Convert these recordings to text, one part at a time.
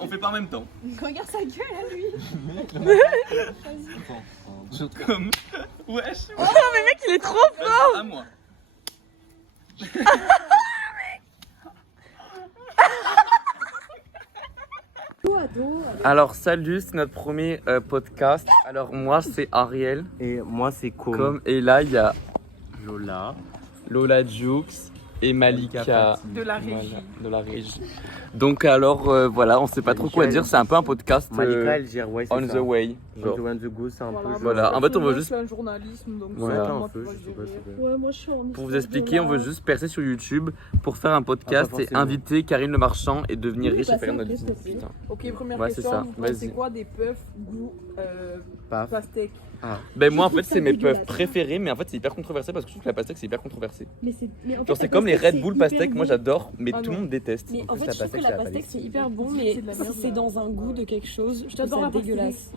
On fait pas en même temps. Regarde sa gueule à lui. Comme. Wesh. Oh mais mec il est trop fort. À moi. Alors salut, c'est notre premier podcast. Alors moi c'est Ariel. Et moi c'est Com. Et là il y a Lola. Lola Jux et Malika De la régie. Voilà, de la régie. Donc alors voilà, on sait pas trop quoi dire, c'est un peu un podcast Malika elle gère, ouais, c'est on ça. the way. On the go, c'est un peu. Voilà, en fait, on veut juste- C'est un journalisme donc Voilà. c'est un moi peu, qui je sais pas, vais gérer. c'est Ouais, moi je suis en Pour vous expliquer, on veut juste percer sur YouTube pour faire un podcast Ah, pas et forcément. inviter Karine Le Marchand et devenir Oui, riche et bah, faire ça, notre ok, vie. s'il te plaît. Putain. Ok, première Ouais, c'est question, ça. vous pensez Vas-y. quoi des puffs goût Paf. pastèque? Ben moi en fait trouve c'est ça mes dégueulasse. puffs préférés, mais en fait c'est hyper controversé parce que je trouve que la pastèque c'est hyper controversé. Mais c'est mais en fait, Genre c'est la comme les pastèque, Red Bull c'est hyper pastèque, moi bon. j'adore, mais Ah tout le non. monde déteste. Mais en plus, fait, la je trouve que pastèque, la c'est la pastèque c'est palisse. hyper bon, mais C'est de la si merde, c'est là. dans un goût de quelque chose, je J'adore trouve la ça pastèque. dégueulasse.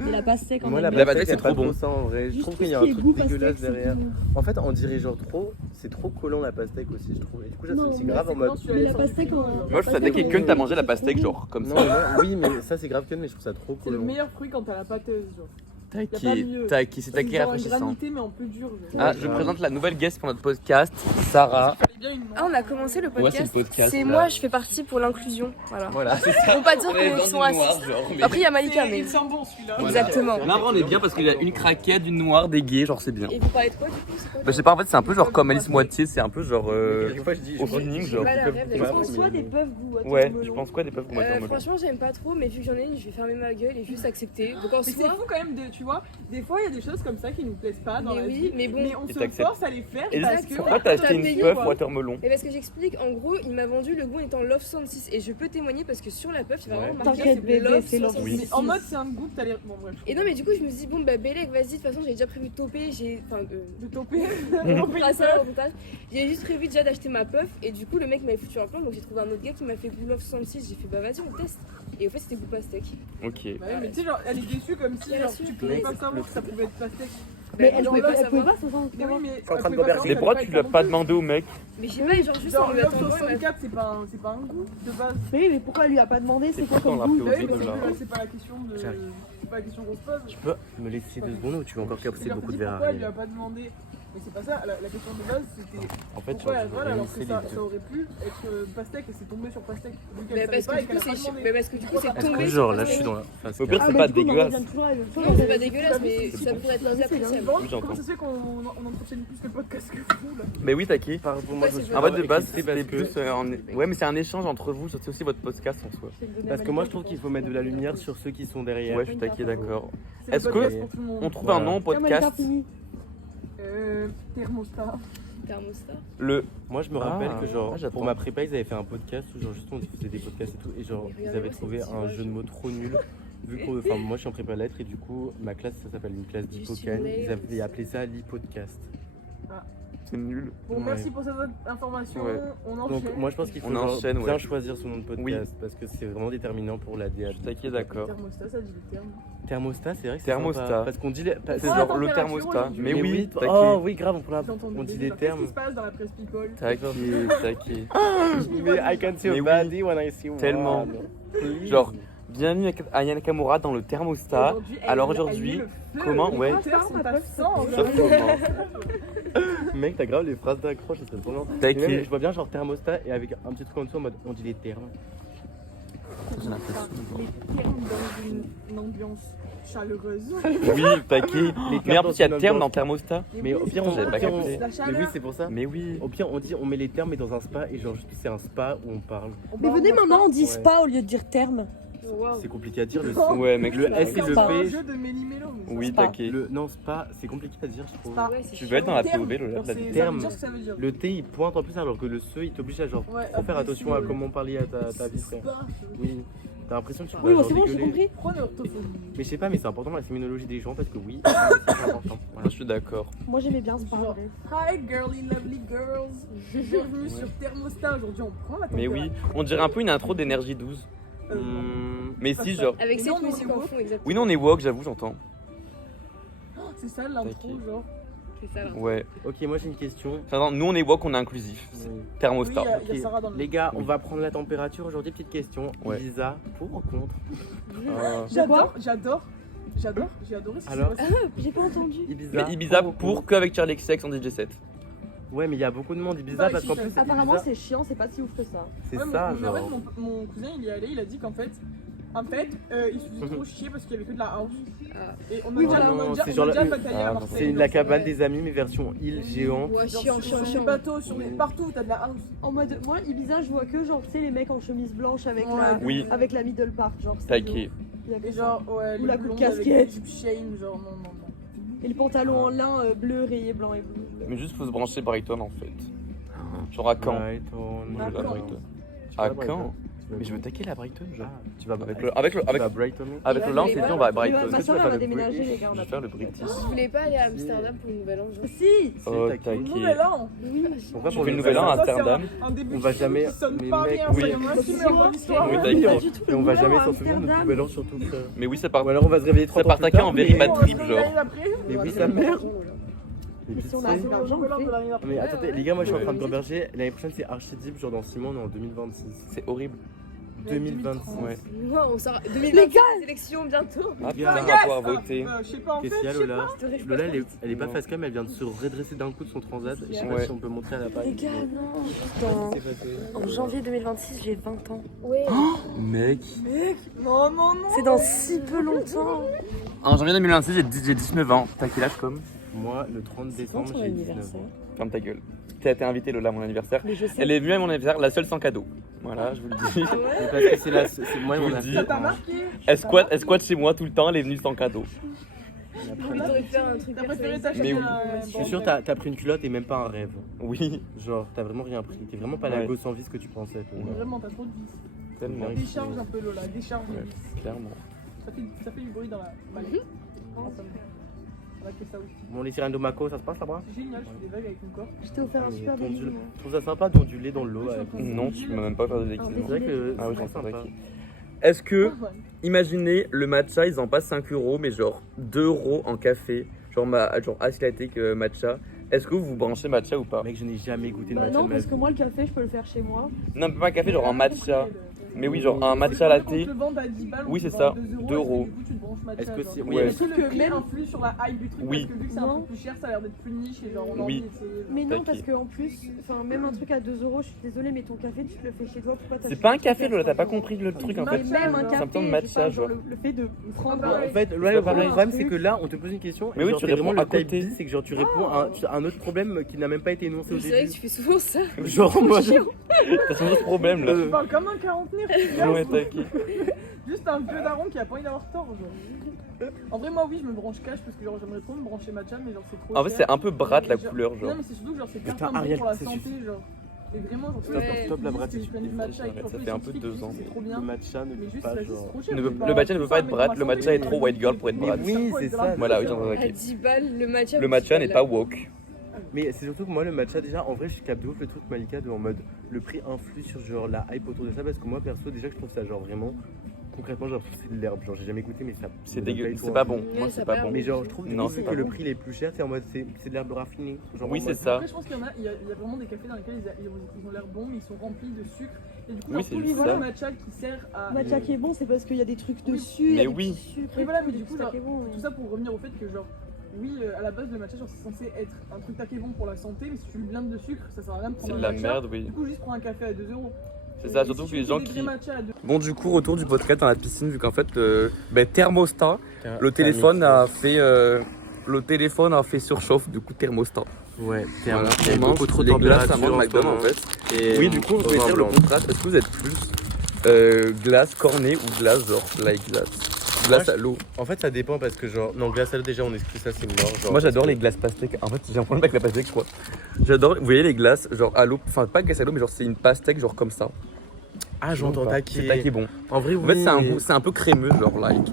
Mais la pastèque en Moi la elle-même, pastèque, c'est c'est pas trop bon. trop ça en vrai. Je juste trouve tout qu'il y a ce un qui est truc goût dégueulasse pastèque, derrière. c'est En fait on dirait genre trop, c'est trop collant la pastèque aussi je trouve. Et du coup Non, j'associe mais grave en Non, mode. tu Mais allais la sur du pastèque frigo, en- genre. Moi je savais pastèque, quelqu'un t'as on- mangé la c'est pastèque trop genre comme Non, ça. moi, oui mais ça c'est grave que mais je trouve ça trop C'est le collant. meilleur fruit quand t'as la pâteuse, genre. Taquet, mieux. taquet, c'est taquet genre une rafraîchissant. granité mais en plus dur, genre. Ah, je présente la nouvelle guest pour notre podcast, Sarah. Fallait bien une Ah, on a commencé le Ouais, c'est le podcast. podcast. C'est là. moi, je fais partie pour l'inclusion. Voilà. Voilà, c'est ça. Faut pas dire On est dans qu'ils du sont noir, racistes. genre, mais- Après, il y a Malika, mais. Il sent bon celui-là. Voilà. Exactement. Là, on est bien parce qu'il y a une craquette, une noire, des gays, genre c'est bien. Et vous parlez de quoi du coup? C'est quoi? Bah, je sais pas, en fait, c'est un peu genre comme Alice Moitié, c'est un peu genre Quelquefois je dis au feeling, genre. Pas la rêve, Tu d'accord. penses Soit des puffs goût à Ouais, melon. tu penses quoi des peuples watermelon? Franchement, j'aime pas trop, mais vu que j'en ai une, je vais fermer ma gueule et juste accepter. Donc en Mais c'est soi. fou quand même, tu vois, des fois il y a des choses comme ça qui nous plaisent pas dans Mais la oui, vie, mais bon. mais on Et se t'acceptes. force à les faire Et parce que... pourquoi t'as acheté une payé, puff quoi. watermelon? Mais parce que j'explique, en gros, il m'a vendu le goût étant Love 66 et je peux témoigner parce que sur la puff, il va vraiment marqué T'inquiète, bébé, Love c'est Love 66. Mais en mode c'est un goût que t'allais... Bon bref. Et non, mais du coup, je me suis dit, bon, bah, Bélec, vas-y, de toute façon, j'avais déjà prévu de toper. Enfin, De toper. on fera ça au montage. J'ai juste prévu déjà d'acheter ma puff et du coup, le mec m'avait foutu un plan, donc j'ai trouvé un autre gars qui m'a fait goût Love 66. J'ai fait, bah, vas-y, on teste. Et au fait, c'était goût pastèque. Ok. Bah ouais, mais tu sais genre elle est déçue comme si Elle genre, a su. tu pouvais pas savoir que ça pouvait être pastèque. Mais Bah, elle genre, pouvait on peut pas savoir. se sentir. Mais oui mais... Je suis en train de elle pouvait pas m'auberger. savoir Mais que pourquoi ça tu pouvait l'as pas non demandé au mec? Mais je sais pas, genre, juste en Genre lui Love attendant, il m'a 64 c'est pas un goût de base. Oui, mais pourquoi elle lui a pas demandé c'est quoi pourtant comme on goût l'a Bah oui, de mais là. c'est pas la question de... J'arrive. C'est pas la question qu'on se pose. Tu peux me laisser 2 secondes ou tu veux encore C'est capter leur beaucoup de dit verres pourquoi elle lui a Ariel? pas demandé. Mais c'est pas ça, la question de base c'était En fait pourquoi elle je vole alors que réunissais ça les deux. aurait pu être pastèque et c'est tombé sur pastèque. Vu Bah, qu'elle parce savait que pas et du coup, qu'elle a pas c'est demandé. bah, parce que du coup, c'est Est-ce tombé. que sur genre là je pastèque. suis dans la phase Au pire, Ah, c'est mais pas du coup, on en dégueulasse. revient toujours à la- Non, c'est pas dégueulasse, mais ça pourrait être plus C'est appréciable. bon, Oui, j'entends. comment ça se fait qu'on entretienne plus le podcast que vous là? Mais oui, taquet. Pour moi je me suis En fait, de base, excité c'était parce que- plus ouais, mais c'est un échange entre vous, c'est aussi votre podcast en soi. Parce que moi je trouve qu'il faut mettre de la lumière sur ceux qui sont derrière. Ouais, je suis taquet, d'accord. C'est le Est-ce que podcast pour tout le monde. on trouve un nom au podcast? Thermostat. Thermostat. Le Moi je me rappelle Ah, que genre j'attends. pour ma prépa ils avaient fait un podcast où genre juste on diffusait des podcasts et tout et genre Mais ils regardez-moi avaient trouvé ces petits un vaches. jeu de mots trop nul vu que enfin moi je suis en prépa lettres et du coup ma classe ça s'appelle une classe d'hippocane, ils avaient appelé ça l'hippodcast. c'est nul. Bon, Ouais. merci pour cette information. Ouais. On enchaîne. Donc moi je pense qu'il faut On genre enchaîne, bien ouais. choisir son nom de podcast Oui. parce que c'est vraiment déterminant pour la Je DA. suis taquet, d'accord. Thermostat, ça dit le terme. Thermostat, c'est vrai que c'est Thermostat. sympa, parce qu'on dit les... C'est Oh, genre le température, thermostat. oui. Mais oui, oh taquet. oui grave on, prend la- J'ai entendu on dit des des gens. termes. Qu'est-ce qui se passe dans la presse people? Taquet, taquet. Mais I can see Mais a oui. baddie when I see one. Tellement. Please. Genre, bienvenue à Yana Nakamura dans le thermostat. Alors aujourd'hui, comment- ouais. Sauf Sauf comment. Mec, t'as grave les phrases d'accroche, ça serait trop bien. Taquet. Mais même, je vois bien genre thermostat et avec un petit truc en dessous en mode on dit les termes. J'ai l'impression. Les termes dans une ambiance chaleureuse. Oui, taquet. Mais en plus, il y a terme dans thermostat. Mais au pire, j'avais pas au pire, capté. La Mais chaleur. oui, c'est pour ça. Mais oui. Au pire, on dit on met les termes mais dans un spa et genre juste c'est un spa où on parle. Mais venez maintenant, on dit Ouais. spa au lieu de dire terme. Waouh. C'est compliqué à dire le Oh. Ouais, mec. Le S et C'est le un P. jeu de Méli-Mélo. mais Oui, Spa. taquet. Non, spa, c'est compliqué à dire, je trouve. Spa. Ouais, c'est Tu veux être dans la Terme. POV, Lola? Genre, t'as c'est- dit. ça veut Terme. dire ce que ça veut dire. Le T il pointe en plus alors que le se il t'oblige à genre Ouais, trop faire attention à ouais. comment parler à ta vie frère. Spa. Oui. T'as l'impression que tu Oui, pourrais bon, genre c'est bon, j'ai dégueuler. compris. Prenez l'orthophonie. Mais je sais pas, mais c'est important dans la séminologie des gens parce que oui, c'est important. Moi, Voilà. je suis d'accord. Moi j'aimais bien ce Genre, hi girly lovely girls. Bienvenue sur Thermostat. Aujourd'hui, on prend la Mais température. oui, on dirait un peu une intro d'énergie 12. Mais si, genre. Avec Mais cette non, musique non, en fond, exactement. Oui, non, on est woke, j'avoue, j'entends. C'est ça l'intro, Taquet. genre. C'est ça, là. Ouais. Ok, moi j'ai une question. Attends, nous on est woke, on est inclusif. Thermostat. Il y a Sarah dans le. Les gars, on va prendre la température aujourd'hui. Petite question. Ouais. Ibiza, pour ou contre J'adore. J'ai adoré ce qui s'est Alors passé. J'ai pas entendu. Ibiza. Mais Ibiza ou pour contre qu'avec Charlie XCX en DJ7. Ouais, mais il y a beaucoup de monde Ibiza Bah, parce qu'en plus. Apparemment, Ibiza, c'est chiant, c'est pas si ouf que ça. c'est Ouais, ça, mais en fait, genre. mon cousin il y est allé, il a dit qu'en fait, il se faisait trop chier parce qu'il y avait que de la house. Et on a Oui, déjà, voilà. on a Non, déjà, c'est on genre a déjà la- bataillé à Marseille. C'est genre, la cabane ouais. des amis, mais version île géante. Ouais, Genre, chiant, sur chiant. les bateaux, partout, t'as de la house. En mode, moi, Ibiza, je vois que genre, tu sais, les mecs en chemise blanche avec, Ouais. Oui. avec la middle part. Genre, c'est Taqué. il y a que Et ça. genre, ouais, Ou les la coupe blondes casquette. avec les shame, genre, non. Et le pantalon en lin bleu rayé blanc et bleu. Mais juste faut se brancher Brighton en fait. Genre à Caen. Brighton. Je veux la Caen. Brighton. Tu vas À à Brighton Caen. Mais je veux taquer la Brighton, genre. Ah, tu vas Avec tu le vas à Brighton. avec le lance et puis on va à Brighton. Ma tu soeur, vas elle va faire le déménager, British les gars. Je vais faire le British. Je voulais pas aller à Amsterdam pour le nouvel an, genre. Si Oh taqué. taqué. Nouvel an. Oui. Pourquoi Tu pour fais le le nouvel an à Ça, c'est Amsterdam. un début On va qui jamais- sonne mais pas mec, bien, oui. ça y en a qui meurt dans l'histoire. Oui, Pas d'accord. du tout. Et on va jamais s'en à souvenir de notre Amsterdam. nouvel an surtout frère. Mais oui, c'est par. Ou alors on va se réveiller 30 Ça part ans plus taquer tard, en very mais- bad trip, genre. Mais oui, sa mère. Mais si on a assez d'argent, on le fait. Mais attendez, les gars, moi je suis en train de Ouais. converger. L'année prochaine, c'est archi deep, genre dans 6 mois, on est en 2026. C'est horrible. 2026. Ouais. Non, on sort. Les 2020, gars élection bientôt. Ah Les gars, putain, on va pouvoir voter. Je sais pas, en fait, Qu'est-ce qu'il y a, je sais Lola pas. Lola, elle est pas face cam, elle vient de se redresser d'un coup de son transat. Et je sais pas Ouais. si on peut montrer à la page. Les gars, non. Qu'est-ce qui s'est passé En janvier 2026, j'ai 20 ans. Ouais. Mec. Non. C'est dans si peu longtemps. En janvier 2026, j'ai 19 ans. T'as quel âge comme? Moi, le 30 décembre, ton j'ai 19 anniversaire ans. Ferme ta gueule. Tu as été invitée Lola à mon anniversaire. Mais je sais. Elle est venue à mon anniversaire, la seule sans cadeau. Voilà, je vous le dis. Mais parce que c'est moi, Je mon vous le affaire. dis. Ça t'a marqué. Elle squatte chez moi tout le temps, elle est venue sans cadeau. Mais t'aurais pu faire un truc T'as préféré personnalisé. t'acheter Mais oui. Je suis sûr, t'as pris une culotte et même pas un rêve. Oui, Genre, t'as vraiment rien pris. T'es vraiment pas la Ouais. gosse en vis que tu pensais. toi. Vraiment, t'as trop de vis. tellement. Ouais. Décharge un peu, Lola, décharge. Ouais, clairement. Ça fait du bruit dans la mallette. On va que ça aussi. Bon, les sirènes d'Omako, ça se passe là-bas? C'est génial, je fais des vagues avec mon corps. Je t'ai offert un super T'ondules. délit. Je trouve ça sympa d'onduler dans l'eau. avec- Non, tu peux même pas faire de C'est déguisement. vrai que Ah oui, c'est j'en sympa. sympa. Est-ce que, imaginez le matcha, ils en passent 5 €, mais genre 2 € en café, genre ice latte matcha. Est-ce que vous branchez matcha ou pas? Mec, je n'ai jamais goûté de Bah matcha non, de ma parce vie. que moi, le café, je peux le faire chez moi. Non, mais pas un café, genre un matcha. Mais oui, genre un matcha Quand latte. on te le vend à 10 balles, Oui, on te c'est vend ça, à 2 2 €. €. Du coup, tu te branches matcha. Est-ce que genre. c'est. Ouais. Est-ce que le prix même- influe sur la hype du truc Oui. parce que vu que c'est un Non. peu plus cher, ça a l'air d'être plus niche et genre on a Oui. envie d'essayer. Mais non, Taquet. parce qu'en plus, enfin, même un truc à 2 €, je suis désolée, mais ton café, tu te le fais chez toi. Pourquoi C'est pas un café, Lola, t'as pas compris le truc en Mais fait. Mais même un Ça me café, semble je matcha, parle, genre. le fait de prendre. Ah, En fait, C'est le pas problème, pareil. c'est que là, on te pose une question. Mais et oui, genre, tu c'est vraiment réponds à le type côté. B, c'est que genre tu réponds à un autre problème qui n'a même pas été énoncé au C'est vrai que début. tu fais souvent ça. Genre, moi, T'as son autre problème là. Tu parles comme un quarantenaire, tu gars. Ouais, taquet. Juste un vieux daron qui a pas envie d'avoir tort. Genre. En vrai, moi, oui, je me branche cash parce que genre j'aimerais trop me brancher matcha, mais genre c'est trop. En fait, cher. c'est un peu brat la Genre- couleur, genre. Non, mais c'est surtout que genre c'est Putain, carton Ariel, pour la c'est santé, suffisant. genre. Et vraiment, genre, Ouais. Stop la brat, c'est c'est du matcha avec Ça trop fait de un peu sucre, 2 ans, c'est mais- trop le bien. matcha ne Mais peut juste, pas vas-y, c'est genre. trop cher. Le je vais matcha ne peut pas être mais brat, ma le santé, matcha est mais- trop white girl pour être Mais brat. oui, c'est ça. Voilà, oui, c'est j'en ça. ai À taquet. 10 balles, le matcha. Le matcha n'est pas woke. Mais c'est surtout que moi, le matcha, déjà, en vrai, je capte de ouf le truc Malika de en mode le prix influe sur genre la hype autour de ça parce que moi, perso, déjà, je trouve ça genre vraiment. Concrètement, genre, c'est de l'herbe. Genre, j'ai jamais goûté, mais ça. C'est ça donne dégueu, pas du c'est tout pas envie. bon. Moi, Ouais, c'est ça pas a bon. Mais genre, je trouve Non, vu c'est que pas le bon. prix il est plus cher, c'est en mode c'est de l'herbe raffinée. Genre, Oui, en c'est mode- ça. Après, je pense qu'il y en a, il y a vraiment des cafés dans lesquels ils ont l'air bons, mais ils sont remplis de sucre. Et du coup, Oui, genre, c'est tout juste le ça. matcha qui sert à. Matcha qui est bon, c'est parce qu'il y a des trucs dessus. il y a Mais des oui. petits sucres Et voilà, mais tout, du coup, ça genre, qui est bon. tout ça pour revenir au fait que, genre, oui, à la base, le matcha, genre, c'est censé être un truc taquet bon pour la santé, mais si tu le blindes de sucre, ça sert à rien de C'est prendre de un la matcha. merde, oui. Du coup, juste prends un café à 2 €. C'est ça, Et surtout si que les tu gens fais des qui. vrais matchas à 2 Bon, du coup, retour du podcast dans la piscine, vu qu'en fait, thermostat, T'as- le t'as téléphone mis- a fait. Le téléphone a fait surchauffe, du coup, thermostat. Ouais, Voilà, il y a on mange beaucoup trop de les glaces à température mode en ce McDonald's en moment. fait. Et Oui, du coup, vous pouvez vin dire le blanc. contraste. Est-ce que vous êtes plus glace cornée ou glace genre like glace? Glace à l'eau. En fait, ça dépend parce que genre non glace à l'eau déjà on exclut ça c'est mort. Genre, Moi j'adore parce les glaces pastèques. En fait, j'ai un problème avec la pastèque, je crois. J'adore, vous voyez les glaces genre à l'eau, enfin pas glace à l'eau, mais genre c'est une pastèque genre comme ça. que- Ah j'entends C'est taquer. taqué bon. En vrai En fait, oui, c'est un mais goût, c'est un peu crémeux, genre like.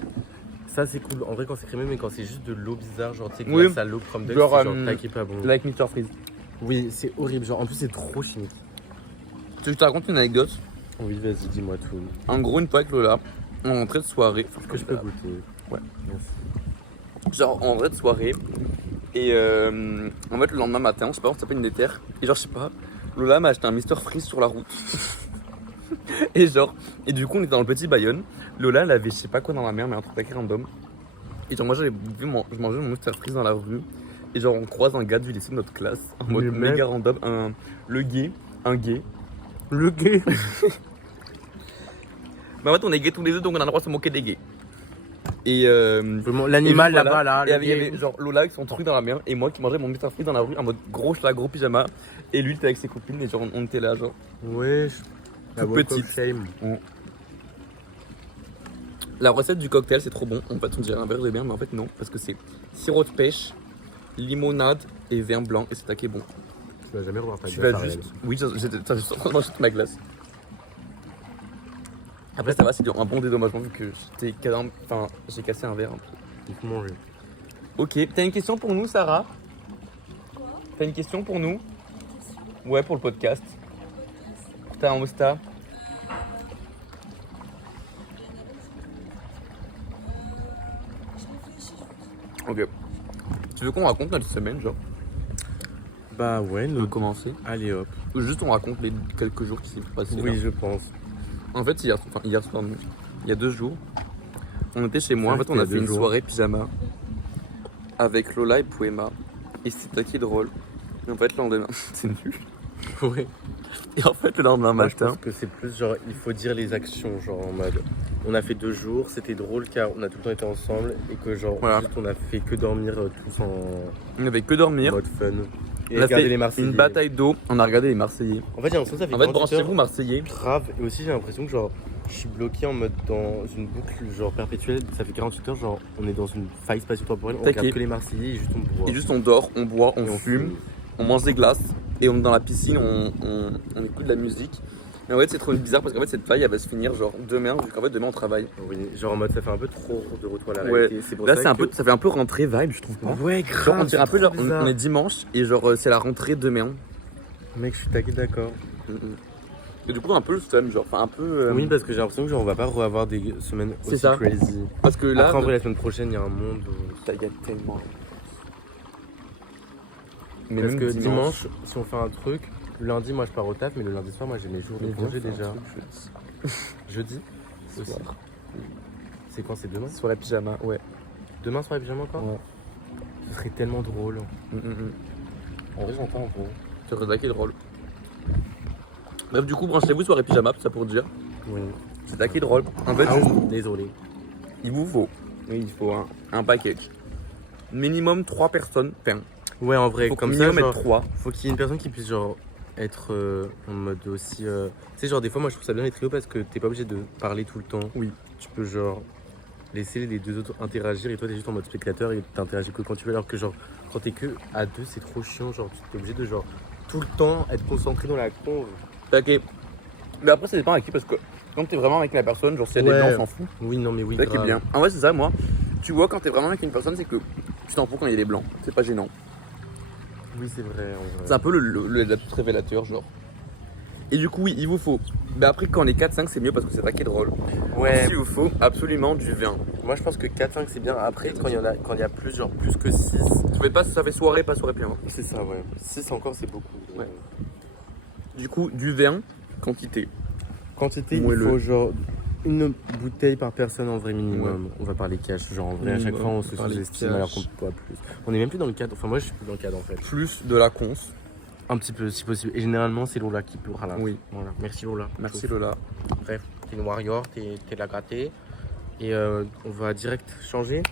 ça c'est cool. En vrai quand c'est crémeux mais quand c'est juste de l'eau bizarre genre tu sais Oui. glace à l'eau crème d'œuf Genre, c'est genre taqué pas bon. Like Mr Freeze. Oui c'est horrible genre en plus c'est trop chimique. Tu veux que je te raconte une anecdote? Oui vas-y dis-moi tout. En gros, une fois avec Lola, on rentrait de soirée. Est-ce que je peux goûter? Ouais. Merci. Genre en vrai de soirée, Et en fait, le lendemain matin, je sais pas, on s'appelle une des terres. Et genre, je sais pas, Lola m'a acheté un Mister Freeze sur la route. et genre, et du coup, on était dans le petit Bayonne. Lola, elle avait je sais pas quoi dans la mer, mais un truc assez random. Et genre, moi, je mangeais mon Mister Freeze dans la rue. Et genre, on croise un gars du lycée de notre classe, en mode Le mec. méga random, un gay. Le gay. Mais en fait, on est gays tous les deux, donc on a le droit de se moquer des gays. Et Vraiment, l'animal et voilà. là-bas, là. Et le il y gay. avait genre Lola avec son truc dans la mer, et moi qui mangeais mon Mister Freeze dans la rue en mode gros schlag, gros pyjama. Et lui, il était avec ses copines, et genre, on était là, genre. Wesh. La Toute walk petite. of shame. La recette du cocktail, c'est trop bon. En fait, on dirait un verre de bière, mais en fait, non, parce que c'est sirop de pêche, limonade et vin blanc, et c'est taqué bon. Tu vas jamais revoir ta Tu gueule, vas Ariel. juste. Oui, t'as juste en train de manger toute ma glace. Après, ça va, c'est un bon dédommagement vu que j'ai cassé un verre un peu. Il faut manger. Ok, t'as une question pour nous, Sarah? T'as une question pour nous? Ouais, pour le podcast. T'as un Mosta? Ok. Tu veux qu'on raconte notre semaine, genre? Bah ouais, On nous. peut commencer. Allez hop. Ou juste on raconte les quelques jours qui s'est passé. Oui, je pense. En fait, hier soir, non, il y a 2 jours, on était chez moi. En Ah, fait, on a c'était il y a fait 2 une jours. soirée pyjama avec Lola et Poema. Et c'était qui drôle. Et en fait, le lendemain, c'est nul. Ouais. Et en fait, le lendemain Moi, je matin, pense que c'est plus genre, il faut dire les actions, genre en mode. On a fait 2 jours, c'était drôle car on a tout le temps été ensemble et que genre, Voilà. juste on a fait que dormir tous en on n'avait que dormir. mode fun. Et On a regarder fait les Marseillais. une bataille d'eau. On a regardé les Marseillais. En fait, j'ai l'impression que ça fait En fait, 48 branchez-vous heures. Marseillais. Grave. Et aussi, j'ai l'impression que genre, je suis bloqué en mode dans une boucle genre perpétuelle. Ça fait 48 heures, genre, on est dans une faille spatio-temporelle. On Taquet. regarde que les Marseillais et juste on boit. Et juste on dort, on boit, on Et fume, on mange des glaces. Et on est dans la piscine, on écoute de la musique. Mais en fait, c'est trop bizarre parce qu'en fait, cette faille, elle va se finir genre demain, vu qu'en fait, demain on travaille. Oui, genre en mode ça fait un peu trop de retour à la Ouais. réalité. C'est pour Là, ça c'est un que- peu, ça fait un peu rentrée vibe, je trouve pas. Ouais, Genre, grave. on dirait un peu c'est genre, trop bizarre. on est dimanche et genre c'est la rentrée demain. Mec, je suis taqué d'accord. Et du coup un peu le seum, genre, enfin un peu. Oui, parce que j'ai l'impression que genre on va pas avoir des semaines C'est aussi ça. crazy. parce que là, Après, en vrai, la semaine prochaine, il y a un monde où... il y a tellement. Mais Parce même que dimanche, si on fait un truc, le lundi, moi je pars au taf, mais le lundi soir, moi j'ai mes jours de congé déjà. Jeudi aussi. Soir. C'est quand? C'est demain? Soirée pyjama, ouais. Demain soir pyjama encore? Ouais. Ce serait tellement drôle. En vrai, j'entends en gros. C'est vrai qui est drôle. Bref, du coup, branchez-vous soirée pyjama, tout ça pour dire. Oui. C'est ça qui est drôle. En fait, Désolé. il vous faut. Oui, il faut un package. Minimum 3 personnes. Enfin, Ouais, en vrai, faut comme comme ça, minimum genre, être 3. faut qu'il y ait une personne qui puisse genre être en mode aussi... Tu sais, genre des fois, moi je trouve ça bien les trios parce que t'es pas obligé de parler tout le temps. Oui. Tu peux genre laisser les deux autres interagir et toi t'es juste en mode spectateur et t'interagis que quand tu veux, alors que genre quand t'es que à deux c'est trop chiant, genre tu t'es obligé de genre tout le temps être concentré dans la conve. Ok. Mais après, ça dépend à qui parce que quand t'es vraiment avec la personne, genre s'il y a des Ouais. blancs, on s'en fout. Oui, non mais oui, C'est ça qui est grave. bien. En vrai, c'est ça, moi. Tu vois, quand t'es vraiment avec une personne, c'est que tu t'en fous quand il y a des blancs. C'est pas gênant. Oui, c'est vrai, en vrai. C'est un peu le tout révélateur, genre. Et du coup, oui, il vous faut. Mais après, quand on est 4-5, c'est mieux parce que c'est ça qui est drôle. Ouais, Il vous faut absolument du vin. moi je pense que 4-5 c'est bien. Après, quand il y a plus, genre plus que 6, Ça fait soirée, pas soirée pyjama. c'est ça, ouais. 6 encore, c'est beaucoup. Ouais. Du coup, du vin, quantité. Quantité, il Moelleux. faut genre une bouteille par personne en vrai minimum. On va parler cash, genre en vrai, à chaque Minimum, fois on se parler sous-estime cash. alors qu'on boit plus. On est même plus dans le cadre, enfin moi je suis plus dans le cadre en fait. Plus de la cons. Un petit peu si possible. Et généralement c'est Lola qui pleure à la Oui. Voilà. Merci Lola. Merci Lola. Bref, t'es une warrior, t'es la gâtée. Et on va direct changer.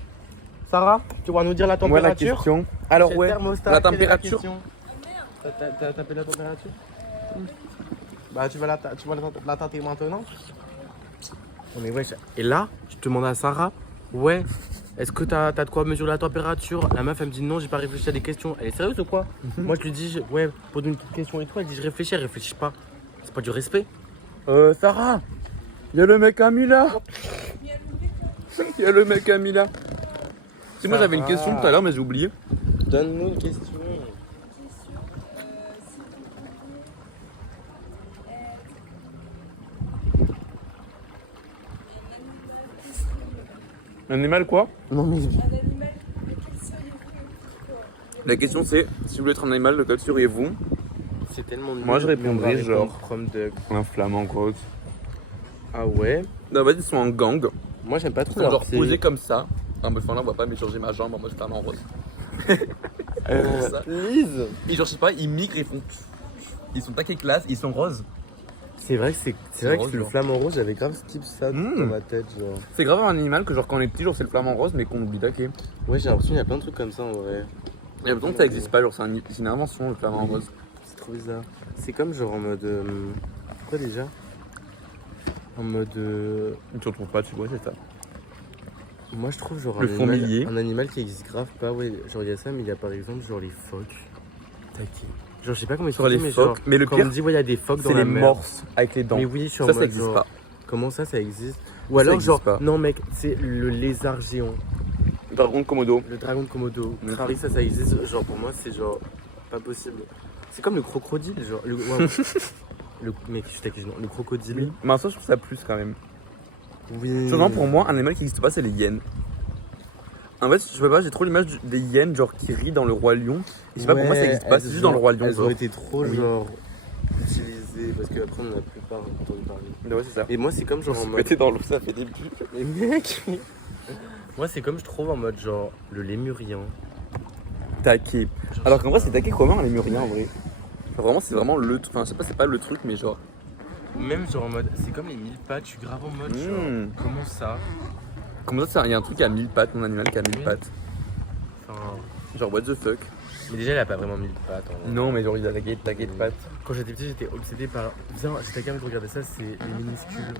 Sarah, tu vas nous dire la Ouais, la température? question. Alors, Chez le ouais, thermostat, la quelle est température. question T'as tapé la température? Bah, tu vas la tâter maintenant? On est wesh. Et là, je te demande à Sarah, ouais, est-ce que t'as de quoi mesurer la température? La meuf, elle me dit non, j'ai pas réfléchi à des questions. Elle est sérieuse ou quoi? Moi, je lui dis, ouais, pose une petite question et tout. Elle dit, je réfléchis, elle réfléchit pas. C'est pas du respect. Sarah, il y a le mec Amila. Il y a le mec Amila. Si moi j'avais une question tout à l'heure, mais j'ai oublié. Donne-nous une question. Un animal quoi? Non, mais. La question c'est, si vous voulez être un animal, lequel seriez-vous? C'est tellement nul. Moi, je répondrais Mais on va genre- répondre Prom Dog. Un flamand grosse. Ah ouais? Non, en fait, ils sont en gang. Moi, j'aime pas Ils trop sont leur genre pied. posés comme ça. Ah, mais enfin, là, on voit pas, mais genre j'ai ma jambe en mode flamand rose. Ça. Lise. Et genre, je sais pas, ils migrent, ils font. Ils sont taqués classe, ils sont roses. C'est vrai que c'est vrai rose, que le genre. flamant rose, j'avais grave skip ça dans ma tête, genre. C'est grave un animal que, genre, quand on est petit, genre, c'est le flamant rose, mais qu'on oublie taqué. Ouais, j'ai l'impression qu'il y a plein de trucs comme ça en vrai. Il y a longtemps que ça existe pas, genre, c'est une invention, le flamant rose. C'est trop bizarre. C'est comme genre en mode. Quoi déjà? En mode. Tu retrouves pas, tu vois, c'est ça. Moi je trouve genre Le fourmilier. un animal qui existe grave pas, ouais. Genre il y a ça, mais il y a par exemple genre les phoques. Genre je sais pas comment ils sont Sur les mais phoques, genre, mais le quand pire, on dit ouais, il y a des phoques dans c'est la les mer. morses avec les dents. Mais oui, je suis en Ça, mode ça existe genre, pas. comment ça existe? Ou Ça alors existe genre, pas. non mec, c'est le lézard géant. Dragon de Komodo. Le dragon de Komodo. Mais Pareil, ça existe. Genre pour moi, c'est genre pas possible. C'est comme le crocodile, genre. Waouh. Le mec, je t'accuse, non. Le crocodile. Mais ça, je trouve ça plus quand même. Oui. Cependant, pour moi, un animal qui n'existe pas, c'est les hyènes. En fait, je sais pas, j'ai trop l'image des hyènes, genre qui rient dans le Roi Lion. Et je sais pas, pour moi, ça n'existe pas, c'est juste dans le Roi Lion. Elles genre. ont été trop Oui. genre utilisées parce qu'après on en a plus entendu parler. Mais ouais, c'est ça. Et moi, c'est comme genre en Se mode. péter dans l'eau, ça fait des bulles. Mais mec. Moi, c'est comme je trouve en mode genre le lémurien. Taqué. Alors qu'en vrai, c'est taqué comment un lémurien en vrai? Enfin, vraiment, c'est vraiment le. Enfin, je sais pas, c'est pas le truc, mais genre. Ou même genre en mode. C'est comme les 1000 pattes, je suis grave en mode genre. Mmh. Comment ça? Comment ça, il y a un truc à 1000 pattes, un animal qui a 1000 Oui. pattes? Enfin. Genre, what the fuck? Mais déjà, il a pas vraiment 1000 pattes. En vrai. Non, mais genre, il a taqué de pattes. Quand j'étais petit, j'étais obsédé par. Viens, j'étais capable de regarder ça, c'est les minuscules.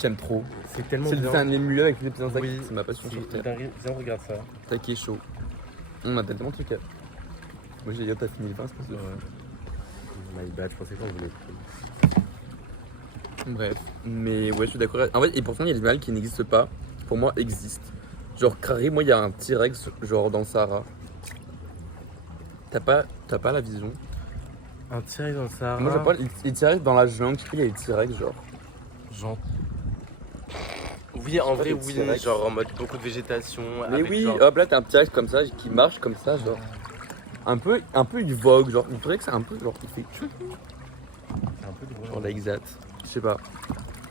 J'aime trop. C'est tellement C'est le bien. dessin animé avec les petits insectes. Oui, C'est ma passion sur c'est Terre. dingue. Viens, regarde ça. Taqué chaud. On a tellement de trucs à. Moi, j'ai dit, oh, t'as fini le pain, c'est pas ça. My bad, je pensais qu'on voulait plus. Bref, mais ouais, je suis d'accord. En fait, et pourtant, il y a des animaux qui n'existent pas, qui pour moi existent. Genre, carré, moi, il y a un T-Rex, genre dans le Sahara. T'as pas la vision. Un T-Rex dans le Sahara. Moi, j'ai pas les T-Rex dans la jungle, il y a les T-Rex, genre. Genre. Oui, en vrai, les oui. T-Rex. Genre en mode beaucoup de végétation. Mais avec oui, genre- hop là, t'as un T-Rex comme ça, qui marche comme ça, genre. Un peu il vogue, genre. Le T-Rex, c'est un peu, genre, il fait tchou. C'est un peu drôle. Genre, là, exact. Je sais pas.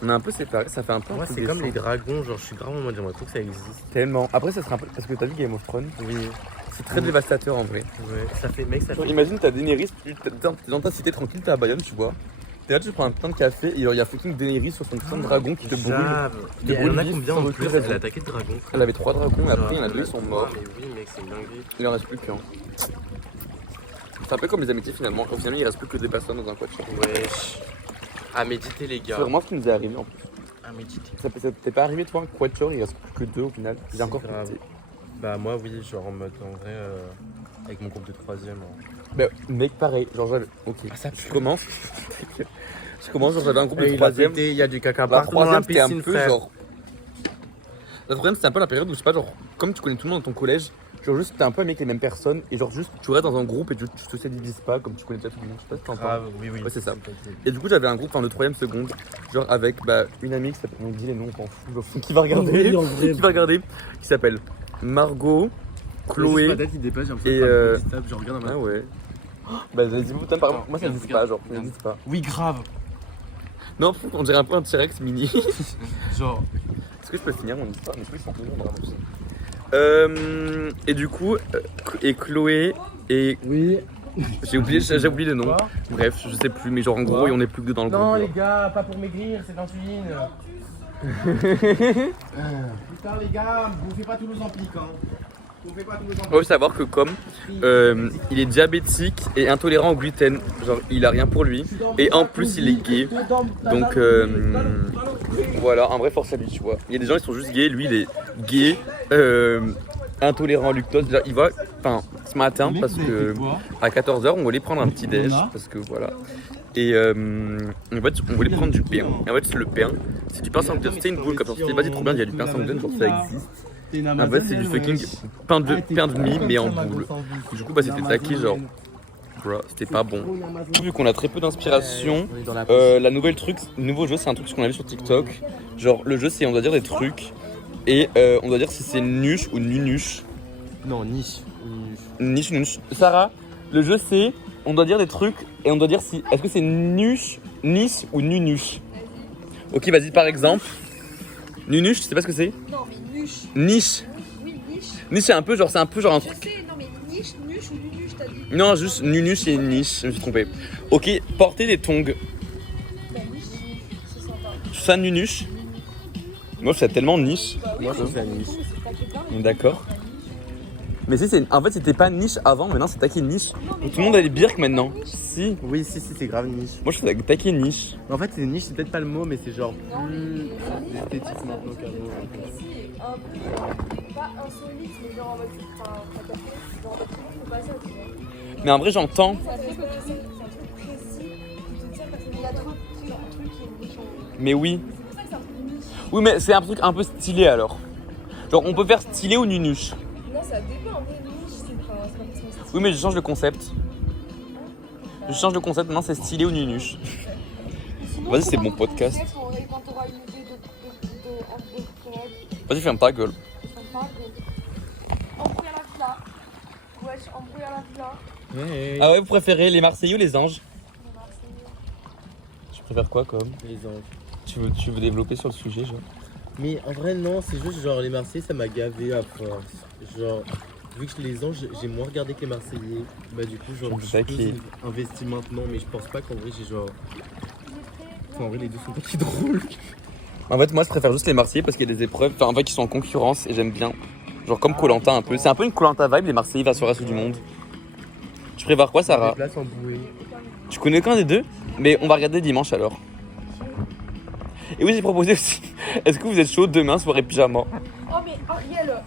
On a un peu séparé, ça fait un peu. Moi, un peu c'est comme dessin. les dragons. Genre, je suis grave en mode j'aimerais trop que ça existe. Tellement. Après, ça serait un peu. Parce que t'as vu Game of Thrones, Oui. c'est très dévastateur en vrai. Ouais. Ça fait, mec, ça Genre, fait. imagine, t'as Daenerys, t'es dans ta cité tranquille, t'es à Bayonne, tu vois. T'es là, tu prends un putain de café et il y a fucking Daenerys sur son putain de dragon qui te brûle. Grave. te Mais elle en a brûle vif combien sans en aucune plus? raison. Elle a attaqué le dragon. Elle avait 3 dragons, après il y en a Genre, 2 qui sont morts. Mais oui, mec, c'est une dinguerie. Il en reste plus qu'un. C'est un peu comme les amitiés finalement. Au final, il reste plus que des personnes dans un quatuor. Wesh. À méditer, les C'est gars. vraiment ce qui nous est arrivé en plus. À méditer. Ça t'est pas arrivé toi, un quatuor, il reste plus que 2 au final. J'ai C'est encore grave. quitté. Bah, moi, oui, genre en mode en vrai. Avec mon groupe de 3ème. Bah, mec, pareil, genre j'avais. Ok, ça je commence. Je commence, genre j'avais un groupe de Il a 3ème. pété, il y a du caca La partout dans la 3ème, c'était un piscine, peu frère. genre. La 3ème, c'était un peu la période où, je sais pas, genre, comme tu connais tout le monde dans ton collège, genre juste t'es un peu avec les mêmes personnes et genre juste tu restes dans un groupe et tu te socialises pas comme tu connais peut-être tout le monde. Je sais pas si t'en parles. Grave, oui, oui. Ouais, c'est ça. Et du coup, j'avais un groupe, enfin, de 3ème seconde, genre avec bah, une amie qui s'appelle. On dit les noms, on s'en fout, genre, qui va regarder. Oui, en vrai. Qui va regarder. Qui s'appelle Margot, Chloé. Ma tête, il dépasse, j'ai l'impression et, de faire un petit table, je regarde dans ma Ah ouais. Bah, vas-y, putain, par contre, moi ça n'existe pas, genre, ça n'existe pas. Oui, grave. Non, on dirait un peu un T-Rex mini. Genre. Est-ce que je peux finir mon histoire? Mais plus, ils sont toujours vraiment aussi. Et du coup, et Chloé et. Oui. J'ai oublié le nom. Bref, je sais plus, mais genre en gros, on est plus que deux dans le Non, groupe. les genre. gars, pas pour maigrir, c'est d'insuline. Putain, les gars, vous faites pas Toulouse en pique, hein. Vous faites pas Toulouse en Il faut savoir que comme il est diabétique et intolérant au gluten, genre il a rien pour lui, et en plus il est gay, donc voilà, un vrai force à lui, tu vois. Il y a des gens qui sont juste gays, lui il est gay, intolérant au lactose. Déjà, il va, enfin ce matin parce que à 14h on voulait prendre un petit déj parce que voilà. Et en fait on voulait prendre du pain. Et en fait le pain, c'est du pain sans gluten, c'était une boule comme ça. On s'était pas dit trop bien, il y a du pain sans gluten, genre ça existe. En fait c'est du fucking pain de mie mais en boule. Du coup bah c'était taqué genre, bro, c'était pas bon. Vu qu'on a très peu d'inspiration, la nouvelle truc, le nouveau jeu c'est un truc qu'on a vu sur TikTok. Genre le jeu c'est on doit dire des trucs et on doit dire si c'est nuche ou nunuche. Non, niche. Niche, niche. Sarah, le jeu c'est, on doit dire des trucs et on doit dire si, est-ce que c'est nuche, niche ou nunuche. Ok, vas-y, par exemple. Nunuche, tu sais pas ce que c'est? Non, mais nuche. Niche. Oui, niche. Niche, c'est un peu genre un Je truc. sais, non, mais niche, nuche ou nunuche, t'as dit. Non, juste nunuche et niche, je me suis trompé. Ok, porter des tongs. Bah, niche, c'est sympa. Ça, nunuche. Moi, c'est tellement niche. Moi, je trouve la niche. D'accord. Mais si, en fait, c'était pas niche avant, maintenant c'est taquet niche. Tout le monde a les birks maintenant. Si. Oui, si, c'est grave niche. Moi, je fais taquet niche. En fait, c'est niche, c'est peut-être pas le mot, mais c'est genre plus esthétique maintenant qu'avant. Si, un peu, pas insolite, mais genre en mode, enfin, pas capté, genre en mode, tout le monde peut passer à, tu vois. Mais en vrai, j'entends. Ça fait que c'est un truc précis qui te tient parce qu'il y a trop de trucs qui est niche. Mais oui. C'est pour ça que c'est un peu niche. Oui, mais c'est un truc un peu stylé alors. Genre, on peut faire stylé ou nunuche. Non, ça dépend, en vrai, niche, c'est pas forcément stylé. Oui, mais je change de concept. Je change de concept, maintenant c'est stylé ou nunuche. Vas-y, c'est mon podcast. Quand t'auras une idée de Vas-y, ferme ta gueule. embrouille à la villa. Wesh, embrouille à la villa. Ah ouais, vous préférez les Marseillais ou les Anges? Tu préfères quoi comme? Les anges. Tu veux développer sur le sujet, genre? Mais en vrai, non, c'est juste genre les Marseillais, ça m'a gavé à force. Genre, vu que les anges, j'ai moins regardé que les Marseillais, bah du coup, genre, je suis plus investi maintenant, mais je pense pas qu'en vrai, j'ai genre. Enfin, en vrai, les deux sont pas si drôles. En fait, moi je préfère juste les Marseillais parce qu'il y a des épreuves, enfin, en fait, qui sont en concurrence et j'aime bien. Genre comme Koh-Lanta un peu. C'est un peu une Koh-Lanta vibe, les Marseillais versus le reste du monde. Tu préfères quoi, Sarah? Des places en bouée. Tu connais aucun des deux? Mais on va regarder dimanche alors. Et oui, j'ai proposé aussi. Est-ce que vous êtes chaud demain, soirée pyjama? Oh, mais Ariel,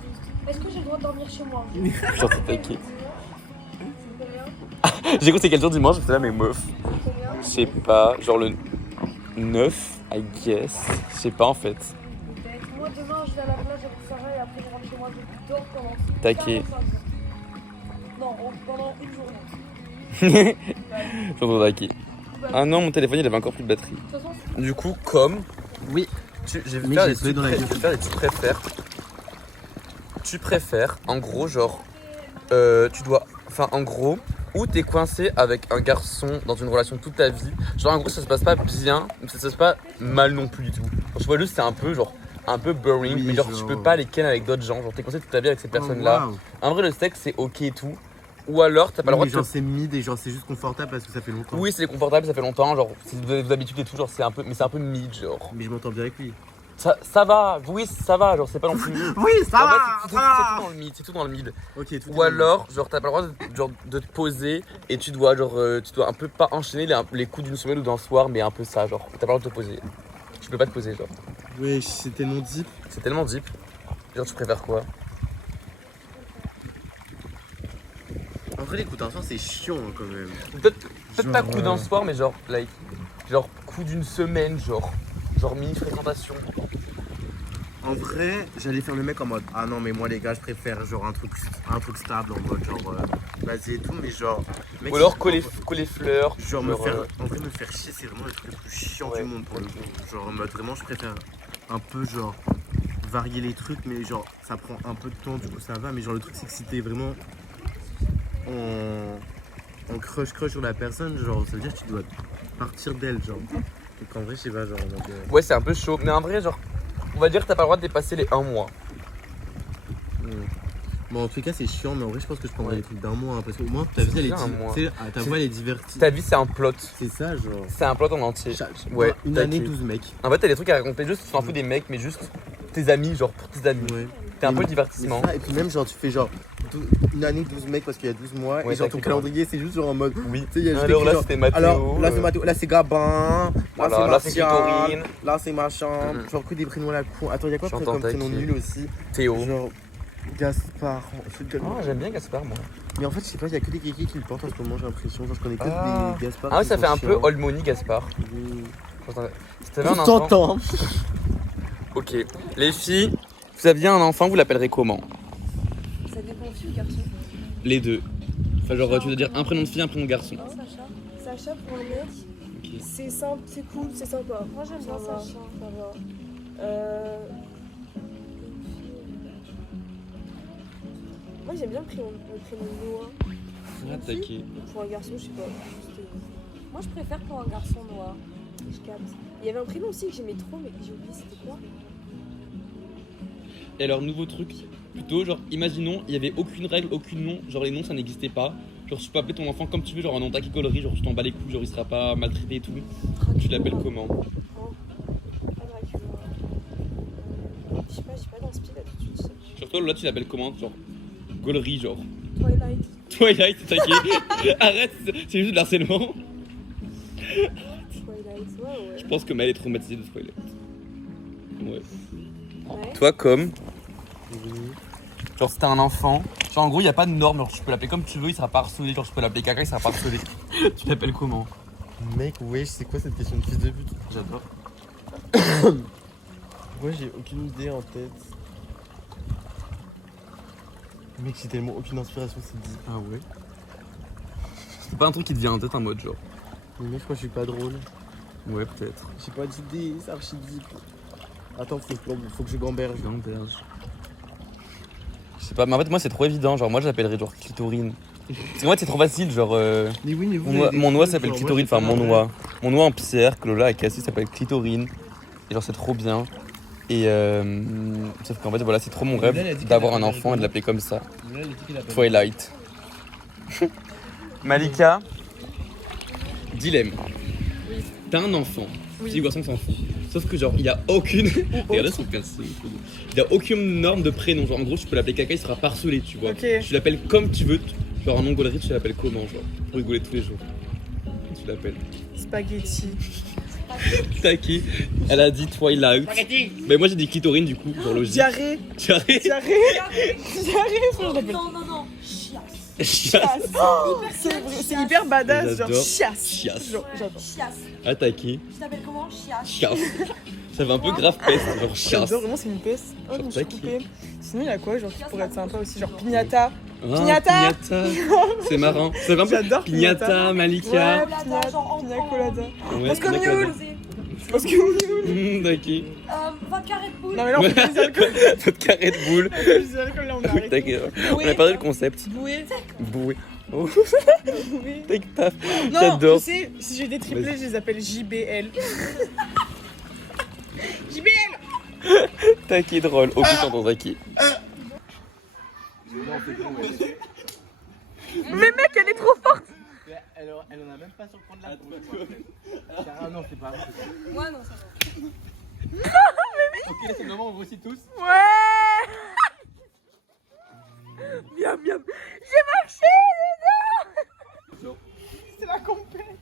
est-ce que j'ai le droit de dormir chez moi? Putain, c'est taqué. J'ai cru que c'est quel jour dimanche? J'étais là, mais meuf. Je sais pas, genre le 9, I guess. Je sais pas en fait. Moi, demain, je vais à la plage avec Sarah et après, je rentre chez moi. Je dors pendant Taqué. 45 jours. Non, pendant une journée. J'entends taqué. Ah non, mon téléphone il avait encore plus de batterie. De toute façon, Du coup, comme. Oui. Je vais Mais faire j'ai des fait dans la gueule. tu préfères. Tu préfères, en gros, genre. Tu dois. Enfin, en gros, ou t'es coincé avec un garçon dans une relation toute ta vie. Genre, en gros, ça se passe pas bien, mais ça se passe pas mal non plus du tout. Genre, je vois juste, c'est un peu, genre. Un peu boring, Oui, mais genre, tu peux pas aller ken avec d'autres gens. Genre, t'es coincé toute ta vie avec cette personne-là. Oh, wow. En vrai, le sexe, c'est ok et tout. Ou alors, t'as pas le droit Mais de genre, te... c'est mid et genre, c'est juste confortable parce que ça fait longtemps. Oui, c'est confortable, ça fait longtemps. Genre, si vous avez vos habitudes et tout, genre, c'est un peu. Mais c'est un peu mid, genre. Mais je m'entends bien avec lui. Ça va, oui, ça va, genre, c'est pas non plus. Oui, ça En fait, c'est tout dans le mid, c'est tout dans le mid. Ok, tout Ou alors, genre, t'as pas le droit de te poser et tu dois, genre, tu dois un peu pas enchaîner les coups d'une semaine ou d'un soir, mais un peu ça, genre, t'as pas le droit de te poser. Tu peux pas te poser, genre. Oui, c'était non deep. C'est tellement deep. Genre, tu préfères quoi? En vrai, les coups d'un soir, c'est chiant quand même. Peut-être pas Genre, coup d'un soir, mais genre, like, genre, coup d'une semaine, genre mini fréquentation. En vrai, j'allais faire le mec en mode ah non, mais moi les gars, je préfère genre un truc stable en mode genre vas-y et tout, mais genre. Mec, Ou alors si- coller fleurs. Genre me faire, en vrai, me faire chier, c'est vraiment le truc le plus chiant Ouais. du monde pour le coup. Genre en mode vraiment, je préfère un peu genre varier les trucs, mais genre ça prend un peu de temps, du coup ça va. Mais genre le truc c'est que si t'es vraiment en crush sur la personne, genre ça veut dire que tu dois partir d'elle, genre. Donc en vrai, je sais pas, genre en mode. Ouais, c'est un peu chaud, mais en vrai, genre, on va dire que t'as pas le droit de dépasser les 1 mois. Bon, en tout cas, c'est chiant, mais en vrai, je pense que je prendrais Ouais. les trucs d'un mois, hein, parce que au moins ta vie, elle est déjà un mois. tu sais, ta voix, elle est divertie. Ta vie, c'est un plot. C'est ça, genre. C'est un plot en entier. Ouais, Une année, taquet. 12 mecs. En fait, t'as des trucs à raconter, juste tu t'en fous des mecs, mais juste tes amis, genre pour tes amis. Ouais. T'es un peu Mais- le divertissement. mais ça, et puis même, genre, tu fais genre une année, 12 mecs parce qu'il y a 12 mois, Ouais, et genre ton exactement. calendrier, c'est juste genre en mode. Oui. Tu sais, il y a juste Alors écrit, là, genre, c'était Mathéo. alors là, c'est Mathéo, là, c'est Gabin, Voilà, là, là, c'est c'est Martial, Clitorine. là, c'est machin. Mhm. Genre que des prénoms à la con. Attends, il y a quoi J'entends comme prénom taquet. nul aussi? Théo. Genre Gaspard. C'est tellement- Ah, j'aime bien Gaspard, moi. Mais en fait, je sais pas, il y a que des kékés qui le portent en ce moment, j'ai l'impression. Genre, je connais que Ah. des Gaspard. Ah, ouais, qui ça sont fait un peu chiants. old money, Gaspard. Oui. Si t'avais un Je enfant. t'entends. Ok. Les filles, vous aviez un enfant, vous l'appellerez comment? Ça dépend fille ou garçon. Les deux. Enfin, genre, tu veux dire un prénom de fille, un prénom de garçon. Sacha. Sacha pour le mec, c'est simple, c'est cool, c'est sympa. moi, j'aime bien va, Sacha. Ça va. Moi j'aime bien le prénom Noah. Ah, taqué. Pour un garçon, je sais pas. Moi, je préfère pour un garçon noir. Je capte. Il y avait un prénom aussi que j'aimais trop, mais j'ai oublié c'était quoi. Et alors, nouveau truc, plutôt, genre, imaginons, il y avait aucune règle, aucun nom, genre les noms ça n'existait pas. Genre, tu peux appeler ton enfant comme tu veux, genre un nom taquicolerie, genre tu t'en bats les couilles, genre il sera pas maltraité et tout. Tu l'appelles comment? Je sais pas d'inspi là tout de suite. Genre, toi, là, tu l'appelles comment? Genre, gaulerie, genre. Twilight. Twilight, c'est taqué. Arrête, c'est juste de l'harcèlement. Twilight, ouais. Je pense que Maëlle est traumatisée de Twilight. Ouais. Ouais. Toi, comme. Genre, si t'as un enfant, genre en gros, il n'y a pas de norme, genre tu peux l'appeler comme tu veux, il sera pas harcelé, genre tu peux l'appeler caca, il sera pas harcelé. Tu l'appelles comment? Mec, wesh, c'est quoi cette question de fils de pute? J'adore. Moi, j'ai aucune idée en tête. Mec, j'ai tellement aucune inspiration, c'est dit. Ah ouais? C'est pas un truc qui te vient en tête en mode genre. Mais mec, je crois que je suis pas drôle. Ouais, peut-être. J'ai pas d'idée, c'est archi deep. Attends, faut que je gamberge. Gamberge. Je sais pas, mais en fait, moi c'est trop évident. Genre, moi je l'appellerais genre clitorine. Parce qu'en fait, c'est trop facile. Genre, Mais oui, mais vous. mon noix s'appelle clitorine. Enfin, mon noix. Mon noix en pierre que Lola a cassé s'appelle clitorine. Et genre, c'est trop bien. Et sauf qu'en fait, voilà, c'est trop mon Lola, elle a dit rêve qu'elle d'avoir un l'appellerait enfant et de l'appeler comme ça. Là, Twilight. Malika, dilemme. T'as un enfant, petit garçon s'en fout. Sauf que genre, il y a aucune. Regardez son cassé. Il y a aucune norme de prénom. Genre, en gros, tu peux l'appeler caca, il sera pas harcelé, tu vois. Ok. Tu l'appelles comme tu veux. Genre, un nom gaulerie, tu l'appelles comment, genre, pour rigoler tous les jours. Tu l'appelles. Spaghetti. Taquet. Elle a dit Twilight. Mais moi j'ai dit clitorine du coup, genre logique. Diarrhée. Diarrhée. Diarrhée, frère, je l'appelle. Non. Chiasse. C'est hyper badass, genre J'adore. chiasse. Chiasse. Genre, j'adore. Chiasse. Attaqué. Tu t'appelles comment? Chiasse. Chiasse. Ça fait un peu grave peste, genre chiasse. J'adore, vraiment, c'est une peste. Oh, je me suis taquet. coupée. Sinon, il y a quoi, genre, qui pourrait être sympa aussi? Genre, piñata. Ah, Pignata. Pignata. C'est marrant. Ça fait un peu J'adore Pignata, Pignata. Malika. Ouais, Colada, genre Pina colada. Ouais, Moscow Pina colada. Mule. Parce que. Taquet. Vodka Red Bull. Non, mais là, on fait plus d'alcool. Votre carré de boule. On fait plus d'alcool, là, on arrête. Taquet. On a parlé du concept. Boué. Boué. Oh, Boué. take paf. Non, J'adore. tu sais, si j'ai des triplés, Vas-y. je les appelle JBL. JBL. Taquet drôle. Oh putain, ton taquet. Mais mec, elle est trop forte. Elle en a même pas sur le point de la peau. Ah non, c'est pas vrai. Moi, non, ça va. Ok, c'est le moment où on grossit tous. Ouais. Bien. J'ai marché dedans. C'est la compète.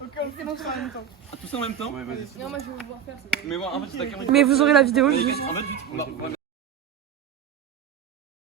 Ok, on fait l'entrée en même temps. Tous en même temps? Ouais, vas-y. Non, moi je vais vous voir faire ça. Mais moi, en fait, c'est ta caméra. Mais vous aurez la vidéo En fait, juste. vite, on va-